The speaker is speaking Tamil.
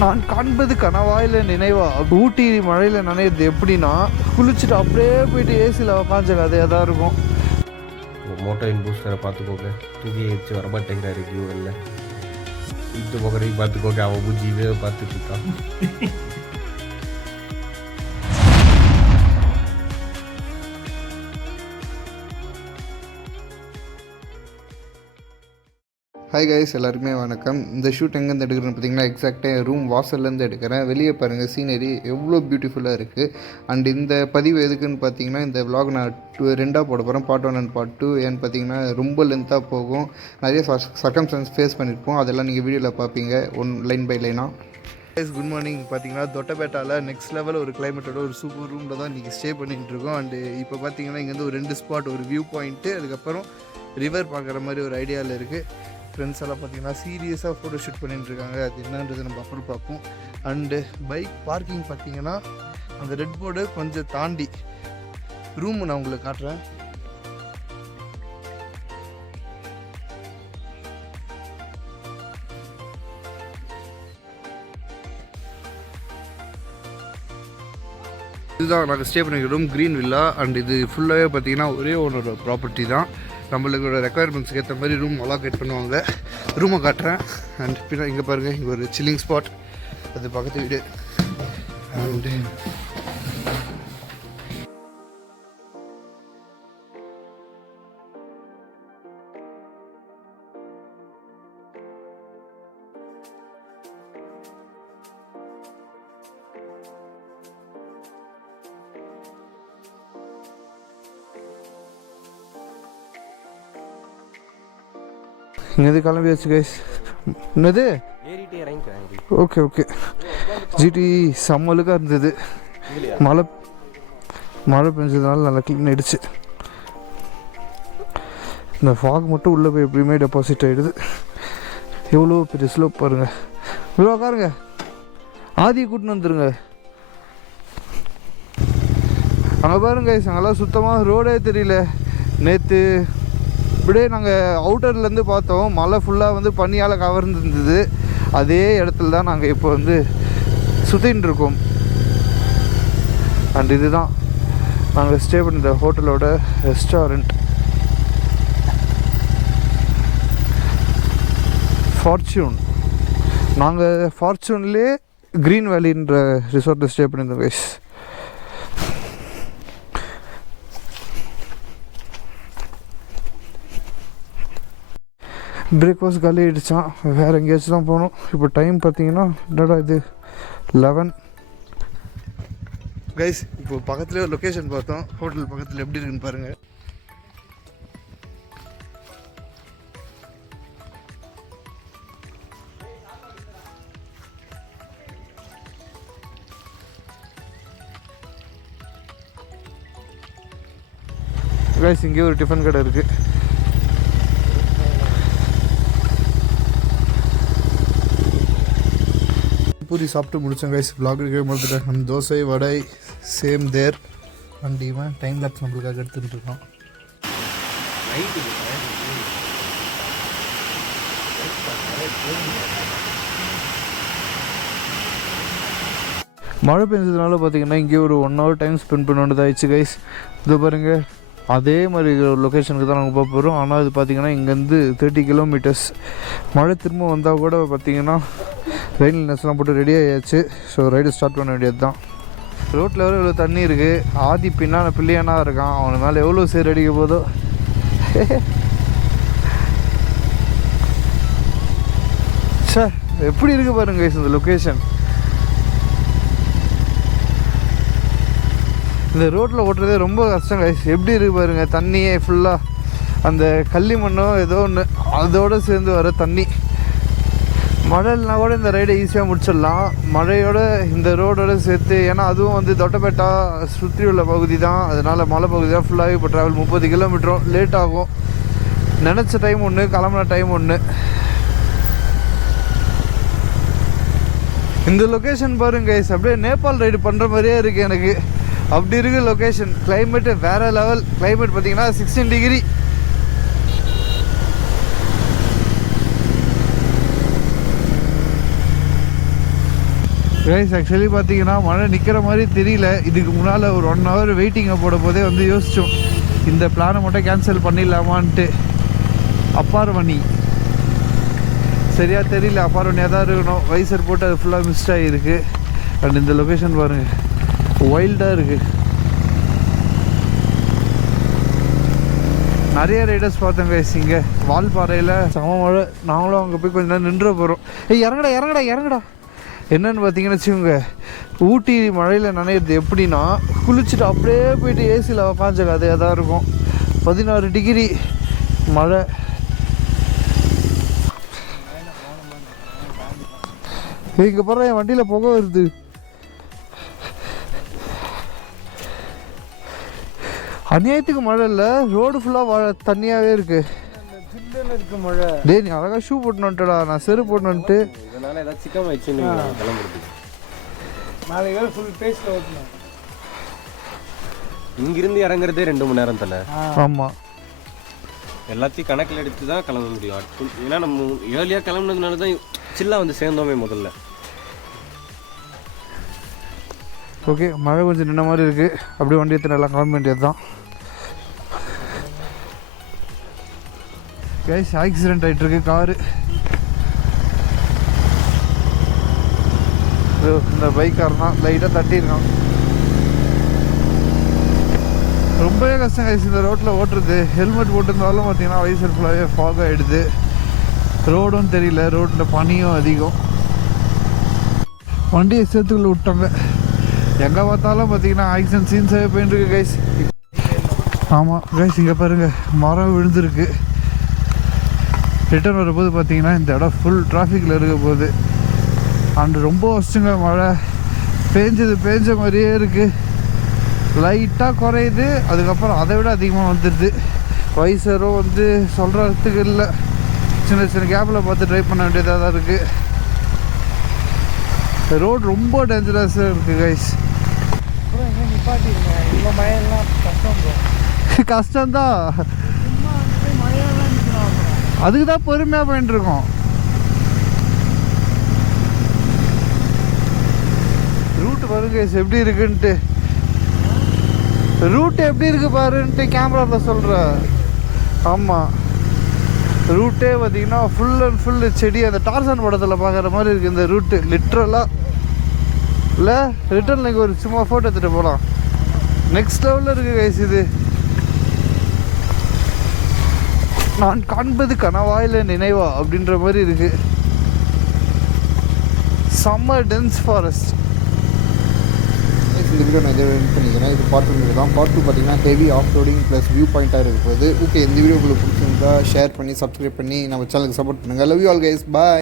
நான் காண்பது கனவா இல்லை நினைவா? ஊட்டி மழையில் நனையிறது எப்படின்னா, குளிச்சுட்டு அப்படியே போயிட்டு ஏசியில் உக்காஞ்ச கதையாக தான் இருக்கும். மோட்டோ இன் பூஸ்டரை பார்த்துக்கோங்க, தூக்கி வச்சு வரமாட்டேங்கிறாரு கியூவில். இட்டு போகிறதையும் பார்த்துக்கோங்க, அவன் பூஜிவே பார்த்துட்டு இருக்கான். ஹாய் கைஸ், எல்லாருக்குமே வணக்கம். இந்த ஷூட் எங்கேருந்து எடுக்கிறேன்னு பார்த்தீங்கன்னா, எக்ஸாக்டாக ரூம் வாசல்லேருந்து எடுக்கிறேன். வெளியே பாருங்கள், சீனரி எவ்வளோ பியூட்டிஃபுல்லாக இருக்குது. அண்ட் இந்த பதிவு எதுக்குன்னு பார்த்தீங்கன்னா, இந்த விலாக் நான் ரெண்டாக போட போகிறேன், பார்ட் 1 அண்ட் பார்ட் 2. ஏன்னு பார்த்தீங்கன்னா ரொம்ப லென்த்தாக போகும், நிறைய சர்க்கம்ஸ்டன்ஸ் ஃபேஸ் பண்ணியிருப்போம். அதெல்லாம் நீங்கள் வீடியோவில் பார்ப்பீங்க லைன் பை லைனாக. Guys, good morning. பார்த்தீங்கன்னா தொட்டபேட்டாவில் நெக்ஸ்ட் லெவல் ஒரு கிளைமேட்டோட ஒரு சூப்பர் ரூமில் தான் இன்றைக்கி ஸ்டே பண்ணிகிட்டு இருக்கோம். அண்டு இப்போ பார்த்தீங்கன்னா இங்கேருந்து ஒரு 2 ஸ்பாட், ஒரு வியூ பாயிண்ட்டு, அதுக்கப்புறம் ரிவர் பார்க்குற மாதிரி ஒரு ஐடியாவில் இருக்குது. ஃப்ரெண்ட்ஸ் எல்லாம் பார்த்தீங்கன்னா சீரியஸாக ஃபோட்டோ ஷூட் பண்ணிட்டுருக்காங்க. அது என்னன்றது நம்ம அப்புறம் பார்ப்போம். அண்டு பைக் பார்க்கிங் பார்த்தீங்கன்னா அந்த ரெட் போர்டு கொஞ்சம் தாண்டி ரூம் நான் உங்களுக்கு காட்டுறேன். இதுதான் நாங்கள் ஸ்டே பண்ணிக்கிற ரூம், க்ரீன் வில்லா. அண்ட் இது ஃபுல்லாகவே பார்த்தீங்கன்னா ஒரே ஒன்னோட ப்ராப்பர்ட்டி தான். நம்மளோட ரெக்குயர்மெண்ட்ஸ்க்கு ஏற்ற மாதிரி ரூம் அலாகேட் பண்ணுவாங்க. ரூமை காட்டுறேன். அண்ட் பின்னா இங்கே பாருங்கள், இங்கே ஒரு சில்லிங் ஸ்பாட், அது பக்கத்து வீடு. அண்டு இங்கேருந்து கிளம்பியாச்சு கைஸ். என்னது ஓகே ஓகே. ஜிடி செம்மலுக்காக இருந்தது. மழை பெஞ்சதுனால நல்லா க்ளீன் ஆகிடுச்சு. இந்த ஃபாக் மட்டும் உள்ளே போய் எப்படியுமே டெபாசிட் ஆகிடுது. எவ்வளோ பெரிய ஸ்லோப் பாருங்கள். இவ்வளோ உட்காருங்க, ஆதியை கூட்டின்னு வந்துடுங்க. அங்கே பாருங்க கைஸ், அங்கெல்லாம் சுத்தமாக ரோடே தெரியல. நேற்று இப்படியே நாங்கள் அவுட்டர்லேருந்து பார்த்தோம், மழை ஃபுல்லாக வந்து பனியால் கவர்ந்துருந்தது. அதே இடத்துல தான் நாங்கள் இப்போ வந்து சுற்றின்னு இருக்கோம். அண்ட் இதுதான் நாங்கள் ஸ்டே பண்ணுற ஹோட்டலோட ரெஸ்டாரண்ட், ஃபார்ச்சூன். நாங்கள் ஃபார்ச்சூன்லேயே க்ரீன் வேலின்ற ரிசார்ட்டில் ஸ்டே பண்ணியிருந்தோம் கைஸ். பிரேக்ஃபாஸ்ட் காலி ஆகிடுச்சான், வேறு எங்கேயாச்சும் தான் போகணும். இப்போ டைம் பார்த்தீங்கன்னா என்னடா இது 11 கைஸ். இப்போ பக்கத்துலேயே ஒரு லொக்கேஷன் பார்த்தோம், ஹோட்டல் பக்கத்தில் எப்படி இருக்குன்னு பாருங்கள். கைஸ், இங்கே ஒரு டிஃபன் கடை இருக்குது. பூரி சாப்பிட்டு முடித்தேன் கைஸ். vlog எடுக்கவே மறந்துட்டேன். அந்த dosa vada same there. And இவன் டைம் லேப்ஸ் நம்மளுக்காக எடுத்துகிட்டு இருக்கோம். மழை பெஞ்சதுனால பார்த்தீங்கன்னா இங்கே ஒரு 1 hour டைம் ஸ்பெண்ட் பண்ண வேண்டியது ஆயிடுச்சு கைஸ். இது பாருங்கள், அதே மாதிரி லொக்கேஷனுக்கு தான் நாங்கள் போக போகிறோம். ஆனால் இது பார்த்திங்கன்னா இங்கேருந்து 30 கிலோமீட்டர்ஸ். மழை திரும்ப வந்தால் கூட பார்த்திங்கன்னா ரெயின்லெஸ்லாம் போட்டு ரெடி ஆகியாச்சு. ஸோ ரைடு ஸ்டார்ட் பண்ண வேண்டியது தான். ரோட்டில் வர இவ்வளோ தண்ணி இருக்குது. ஆதி பின்னால் பிள்ளையானாக இருக்கான், அவனை மேலே எவ்வளோ சேர் அடிக்க போதோ. சார் எப்படி இருக்குது பாருங்க இந்த லொக்கேஷன். இந்த ரோட்டில் ஓட்டுறதே ரொம்ப கஷ்டம் கைஸ். எப்படி இருக்குது பாருங்கள், தண்ணியே ஃபுல்லாக அந்த களிமண்ணோ ஏதோ ஒன்று அதோடு சேர்ந்து வர தண்ணி. மழை இல்லைனா கூட இந்த ரைடை ஈஸியாக முடிச்சிடலாம், மழையோட இந்த ரோடோடு சேர்த்து. ஏன்னா அதுவும் வந்து தொட்டபேட்டா சுற்றி உள்ள பகுதி தான், அதனால் மலை பகுதி தான் ஃபுல்லாகவே. இப்போ ட்ராவல் 30 கிலோமீட்டரும் லேட் ஆகும். நினச்ச டைம் ஒன்று, கிளம்புன டைம் ஒன்று. இந்த லொக்கேஷன் பாருங்க கைஸ், அப்படியே நேபாள் ரைடு பண்ணுற மாதிரியே இருக்குது எனக்கு. அப்படி இருக்குது லொக்கேஷன். கிளைமேட்டு வேறு லெவல். கிளைமேட் பார்த்திங்கன்னா 16 டிகிரி. கைஸ் ஆக்சுவலி பார்த்தீங்கன்னா மழை நிற்கிற மாதிரி தெரியல. இதுக்கு முன்னால் ஒரு 1 hour வெயிட்டிங்கை போட போதே வந்து யோசித்தோம் இந்த பிளானை மட்டும் கேன்சல் பண்ணிடலாமான்ட்டு. அப்பார்வணி சரியாக தெரியல, அப்பார்வணியாக தான் இருக்கணும். வைசர் போட்டு அது ஃபுல்லாக மிஸ்ட் ஆகிருக்கு. அண்ட் இந்த லொக்கேஷன் பாருங்கள், வைல்டாக இருக்குது. நிறைய ரைடர்ஸ் பார்த்தோம் கைஸ் இங்கே வால்பாறையில். சம மழை. நாங்களும் அங்கே போய் கொஞ்சம் நேரம் நின்று போகிறோம். இறங்கடா இறங்கடா இறங்கடா. என்னென்னு பார்த்தீங்கன்னு வச்சுக்கோங்க, ஊட்டி மழையில் நனையிறது எப்படின்னா குளிச்சுட்டு அப்படியே போயிட்டு ஏசியில் உக்காஞ்ச கதையாக தான் இருக்கும். 16 டிகிரி மழை. இங்கே போகிற என் வண்டியில் புகை வருது. அநியாயத்துக்கு மழை இல்லை, ரோடு ஃபுல்லாக தண்ணியாகவே இருக்கு. மழை டே நீ அழகாக ஷூ போட்டு வந்துட்டடா, நான் செரு போட்டு வந்துட்டு. இதனால ஏதாவது சிக்கம் ஆயிடுச்சுன்னு கிளம்புறது. நாளைக்கு ஃபுல் பேஸ்ட் ஓட்டணும். இங்கிருந்து இறங்குறதே 2 மணி நேரம் தானே. ஆமாம், எல்லாத்தையும் கணக்கில் எடுத்து தான் கிளம்ப முடியும். ஏன்னா நம்ம ஏர்லியாக கிளம்புனதுனால தான் சில்லாக வந்து சேர்ந்தோமே முதல்ல. ஓகே, மழை கொஞ்சம் நின்ன மாதிரி இருக்குது. அப்படியே வண்டி எடுத்து நல்லா கிளம்ப வேண்டியது தான். கைஸ் ஆக்சிடென்ட் ஆகிட்டுருக்கு காரு. இந்த பைக்காரன் லைட்டாக தட்டியிருக்கான். ரொம்பவே கஷ்டம் கைஸ் இந்த ரோட்டில் ஓட்டுறது. ஹெல்மெட் போட்டிருந்தாலும் பார்த்தீங்கன்னா வைசர் ஃபுல்லாகவே ஃபாக் ஆகிடுது. ரோடும் தெரியல, ரோட்டில் பனியும் அதிகம். வண்டியை சேர்த்துக்குள்ளே விட்டாங்க. எங்கே பார்த்தாலும் பார்த்தீங்கன்னா ஆக்சிடென்ட் சீன்ஸாகவே போயிட்டுருக்கு கைஸ். ஆமாம் கைஸ், இங்கே பாருங்கள் மரம் விழுந்துருக்கு. ரிட்டர்ன் வரும்போது பார்த்தீங்கன்னா இந்த இடம் ஃபுல் டிராஃபிக்கில் இருக்க போகுது. அண்ட் ரொம்ப வச்சுங்க மழை பேஞ்ச மாதிரியே இருக்குது. லைட்டாக குறையுது, அதுக்கப்புறம் அதை விட அதிகமாக வந்துடுது. வைசரும் வந்து சொல்கிறதுக்கு இல்லை, சின்ன சின்ன கேப்பில் பார்த்து ட்ரைவ் பண்ண வேண்டியதாக தான் இருக்குது. ரோடு ரொம்ப டேஞ்சரஸாக இருக்குது கைஸ். நிப்பாட்டிருங்க, இந்த மழையெல்லாம் கஷ்டம். கஷ்டம்தான், அதுக்கு தான் பொறுமையாக போயிட்டுருக்கோம். ரூட் பாருங்க எப்படி இருக்குன்ட்டு, ரூட் எப்படி இருக்கு பாருன்ட்டு கேமராவில் சொல்கிற. ஆமாம், ரூட்டே பார்த்தீங்கன்னா ஃபுல் அண்ட் ஃபுல்லு செடி. அந்த டார்சன் படத்தில் பார்க்குற மாதிரி இருக்குது இந்த ரூட்டு லிட்ரலாக. இல்லை ரிட்டர்ன் நீங்கள் ஒரு சும்மா ஃபோட்டோ எடுத்துகிட்டு போகலாம். நெக்ஸ்ட் லெவலில் இருக்குது கைஸ் இது. நான் காண்பது கனவாயில் நினைவா அப்படின்ற மாதிரி இருக்குது. Summer tense forest. இந்த வீடியோ நான் இதை எண்ட் பண்ணிக்கிறேன். இது பார்ட் 1 தான். பார்ட் 2 பார்த்தீங்கன்னா heavy of roading plus view பாயிண்ட்டாக இருக்க போகுது. ஓகே, இந்த வீடியோ உங்களுக்கு பிடிச்சிருந்தா ஷேர் பண்ணி சப்ஸ்கிரைப் பண்ணி நம்ம சேனலுக்கு சப்போர்ட் பண்ணுங்கள். Love you all guys, bye.